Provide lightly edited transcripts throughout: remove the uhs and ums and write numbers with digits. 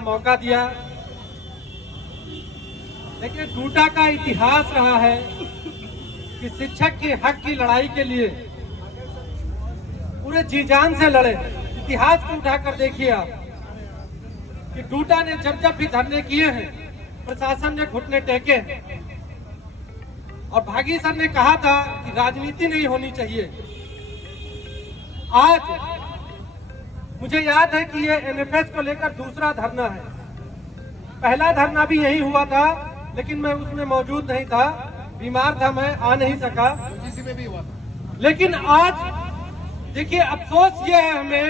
मौका दिया, लेकिन डूटा का इतिहास रहा है कि शिक्षक के हक की लड़ाई के लिए पूरे जी जान से लड़े। इतिहास को उठाकर देखिए आप कि डूटा ने जब जब भी धरने किए हैं प्रशासन ने घुटने टेके हैं। और भागी सर ने कहा था कि राजनीति नहीं होनी चाहिए। आज मुझे याद है कि ये एनएफएस को लेकर दूसरा धरना है। पहला धरना भी यही हुआ था, लेकिन मैं उसमें मौजूद नहीं था, बीमार था, मैं आ नहीं सका। किसी में भी हुआ था। लेकिन आज देखिए अफसोस ये है हमें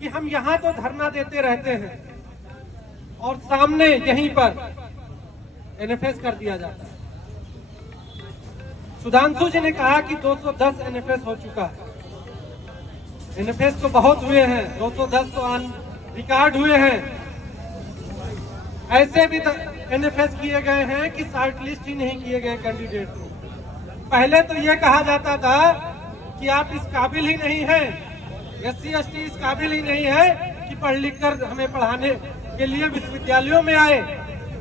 कि हम यहाँ तो धरना देते रहते हैं और सामने यहीं पर एनएफएस कर दिया जाता है। सुधांशु जी ने कहा कि 210 एनएफएस हो चुका है। एनएफएस तो बहुत हुए हैं, 210 तो ऑन रिकॉर्ड हुए हैं। ऐसे भी एनएफएस किए गए हैं कि शॉर्ट लिस्ट ही नहीं किए गए कैंडिडेट को। पहले तो ये कहा जाता था कि आप इस काबिल ही नहीं हैं, SC ST इस काबिल ही नहीं है कि पढ़ लिख कर हमें पढ़ाने के लिए विश्वविद्यालयों में आए।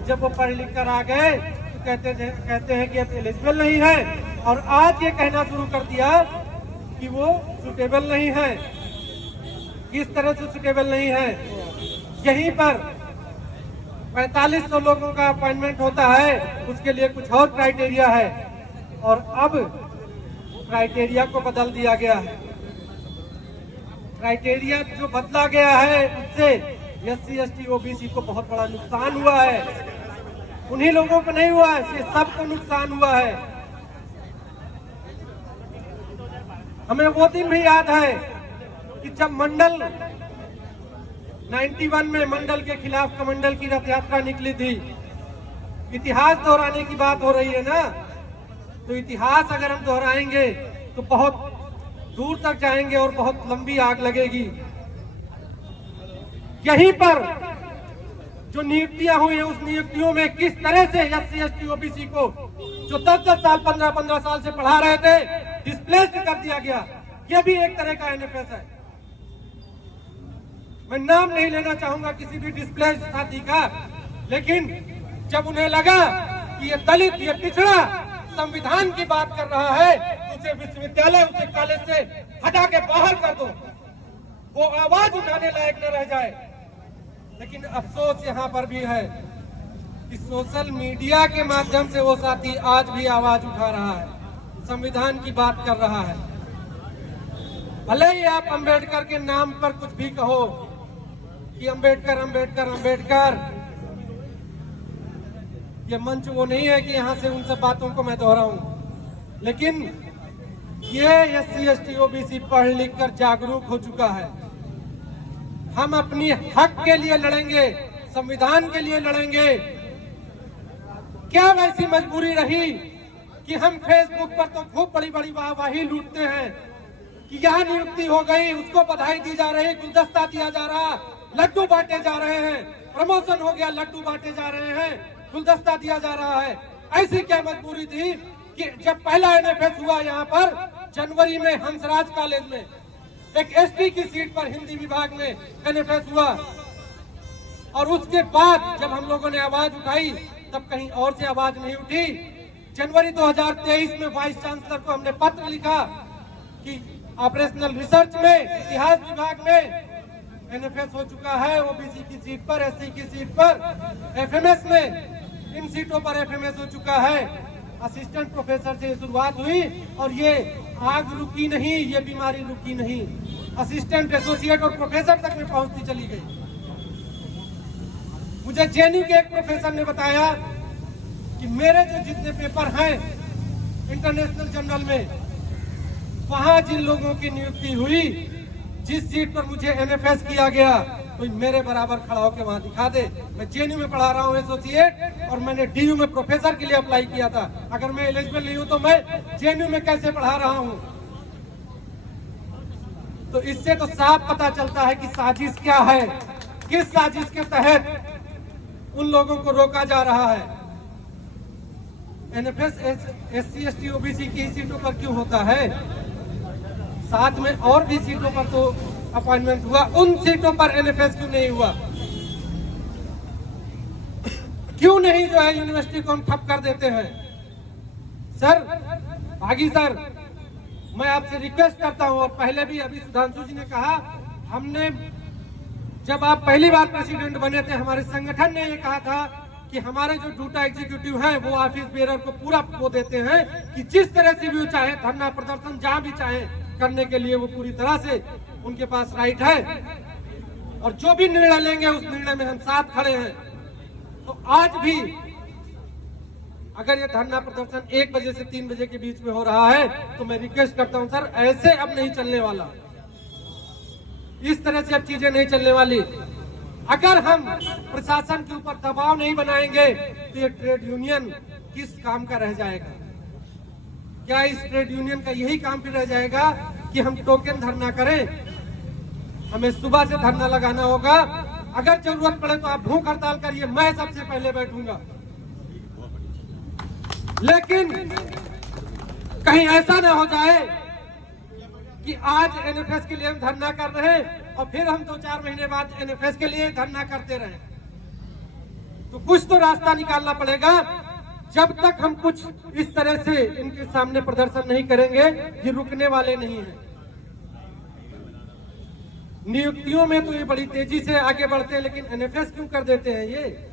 जब वो पढ़ लिख कर आ गए तो कहते हैं कि अब एलिजिबल नहीं है, और आज ये कहना शुरू कर दिया कि वो सुटेबल नहीं है। किस तरह से सुटेबल नहीं है? यहीं पर 4500 लोगों का अपॉइंटमेंट होता है, उसके लिए कुछ और क्राइटेरिया है, और अब क्राइटेरिया को बदल दिया गया है। क्राइटेरिया जो बदला गया है उससे SC ST OBC को बहुत बड़ा नुकसान हुआ है। उन्हीं लोगों को नहीं हुआ है, ये सबको नुकसान हुआ है। हमें वो दिन भी याद है कि जब मंडल 91 में मंडल के खिलाफ कमंडल की रथ यात्रा निकली थी। इतिहास दोहराने की बात हो रही है ना, तो इतिहास अगर हम दोहराएंगे तो बहुत दूर तक जाएंगे और बहुत लंबी आग लगेगी। यहीं पर जो नियुक्तियां हुई है, उस नियुक्तियों में किस तरह से SC ST OBC को जो 10-10 साल 15-15 साल से पढ़ा रहे थे डिस्प्लेस्ड कर दिया गया। यह भी एक तरह का एनएफएस है। मैं नाम नहीं लेना चाहूंगा किसी भी डिस्प्लेस्ड साथी का, लेकिन जब उन्हें लगा कि ये दलित, ये पिछड़ा संविधान की बात कर रहा है, उसे विश्वविद्यालय, उसे कॉलेज से हटा के बाहर कर दो, वो आवाज उठाने लायक न रह जाए। लेकिन अफसोस यहाँ पर भी है कि सोशल मीडिया के माध्यम से वो साथी आज भी आवाज उठा रहा है, संविधान की बात कर रहा है। भले ही आप अंबेडकर के नाम पर कुछ भी कहो कि अंबेडकर अंबेडकर अंबेडकर, ये मंच वो नहीं है कि यहाँ से उन सब बातों को मैं दोहराऊं। लेकिन ये SC ST OBC पढ़ लिख कर जागरूक हो चुका है। हम अपनी हक के लिए लड़ेंगे, संविधान के लिए लड़ेंगे। क्या वैसी मजबूरी रही कि हम फेसबुक पर तो खूब बड़ी बड़ी वाहवाही लूटते हैं कि यहाँ नियुक्ति हो गई, उसको बधाई दी जा रही, गुलदस्ता दिया जा रहा, लड्डू बांटे जा रहे हैं, प्रमोशन हो गया, लड्डू बांटे जा रहे हैं, गुलदस्ता दिया जा रहा है। ऐसी क्या मजबूरी थी कि जब पहला एनएफएस हुआ यहाँ पर जनवरी में हंसराज कॉलेज में, एक ST की सीट पर हिंदी विभाग में एनएफएस हुआ, और उसके बाद जब हम लोगों ने आवाज उठाई तब कहीं और से आवाज नहीं उठी। जनवरी 2023 में वाइस चांसलर को हमने पत्र लिखा कि ऑपरेशनल रिसर्च में, इतिहास विभाग में एनएफएस हो चुका है, OBC की सीट पर, SC की सीट पर, FMS में, इन सीटों पर FMS हो चुका है। असिस्टेंट प्रोफेसर से शुरुआत हुई और ये आग रुकी नहीं, ये बीमारी रुकी नहीं, असिस्टेंट, एसोसिएट और प्रोफेसर तक में पहुंचती चली गई। मुझे JNU के एक प्रोफेसर ने बताया कि मेरे जो जितने पेपर हैं इंटरनेशनल जर्नल में, वहां जिन लोगों की नियुक्ति हुई, जिस सीट पर मुझे एनएफएस किया गया, कोई मेरे बराबर खड़ा होकर वहां दिखा दे। मैं JNU में पढ़ा रहा हूँ एसोसिएट, और मैंने DU में प्रोफेसर के लिए अप्लाई किया था। अगर मैं एलिजिबल नहीं हूं तो मैं JNU में कैसे पढ़ा रहा हूं? तो इससे तो साफ पता चलता है कि साजिश क्या है, किस साजिश के तहत उन लोगों को रोका जा रहा है। एनएफएस SC ST OBC की सीटों पर क्यों होता है? साथ में और भी सीटों पर तो अपॉइंटमेंट हुआ, उन सीटों पर एनएफएस क्यों नहीं हुआ? क्यों नहीं जो है यूनिवर्सिटी को हम ठप कर देते हैं? सर, भागी सर, मैं आपसे रिक्वेस्ट करता हूं, और पहले भी अभी सुधांशु जी ने कहा, हमने जब आप पहली बार प्रेसिडेंट बने थे, हमारे संगठन ने ये कहा था कि हमारे जो डूटा एग्जीक्यूटिव हैं वो ऑफिस बेरर को पूरा वो देते हैं कि जिस तरह से भी वो चाहे धरना प्रदर्शन जहां भी चाहे करने के लिए वो पूरी तरह से उनके पास राइट है, और जो भी निर्णय लेंगे उस निर्णय में हम साथ खड़े हैं। तो आज भी अगर ये धरना प्रदर्शन 1 बजे से 3 बजे के बीच में हो रहा है तो मैं रिक्वेस्ट करता हूं सर, ऐसे अब नहीं चलने वाला, इस तरह से अब चीजें नहीं चलने वाली। अगर हम प्रशासन के ऊपर दबाव नहीं बनाएंगे तो ये ट्रेड यूनियन किस काम का रह जाएगा? क्या इस ट्रेड यूनियन का यही काम फिर रह जाएगा कि हम टोकन धरना करें? हमें सुबह से धरना लगाना होगा, अगर जरूरत पड़े तो आप भूख हड़ताल करिए, मैं सबसे पहले बैठूंगा। लेकिन कहीं ऐसा ना हो जाए कि आज एनएफएस के लिए हम धरना कर रहे हैं और फिर हम 2-4 महीने बाद एनएफएस के लिए धरना करते रहे। तो कुछ तो रास्ता निकालना पड़ेगा। जब तक हम कुछ इस तरह से इनके सामने प्रदर्शन नहीं करेंगे, ये रुकने वाले नहीं हैं। नियुक्तियों में तो ये बड़ी तेजी से आगे बढ़ते हैं, लेकिन एनएफएस क्यों कर देते हैं? ये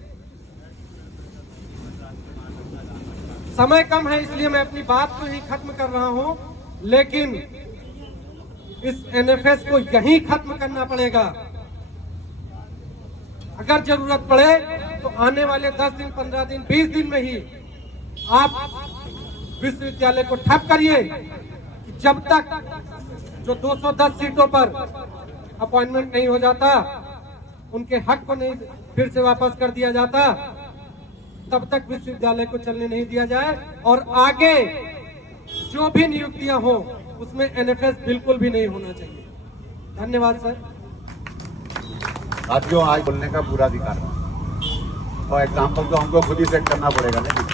समय कम है, इसलिए मैं अपनी बात को ही खत्म कर रहा हूं, लेकिन इस एनएफएस को यहीं खत्म करना पड़ेगा। अगर जरूरत पड़े तो आने वाले 10 दिन, 15 दिन, 20 दिन में ही आप विश्वविद्यालय को ठप करिए कि जब तक जो 210 सीटों पर अपॉइंटमेंट नहीं हो जाता, उनके हक को नहीं फिर से वापस कर दिया जाता, तब तक विश्वविद्यालय को चलने नहीं दिया जाए। और आगे जो भी नियुक्तियां हो उसमें एनएफएस बिल्कुल भी नहीं होना चाहिए। धन्यवाद सर। साथियों, आज बोलने का पूरा अधिकार है और एग्जाम्पल तो हमको खुद ही सेट करना पड़ेगा ना।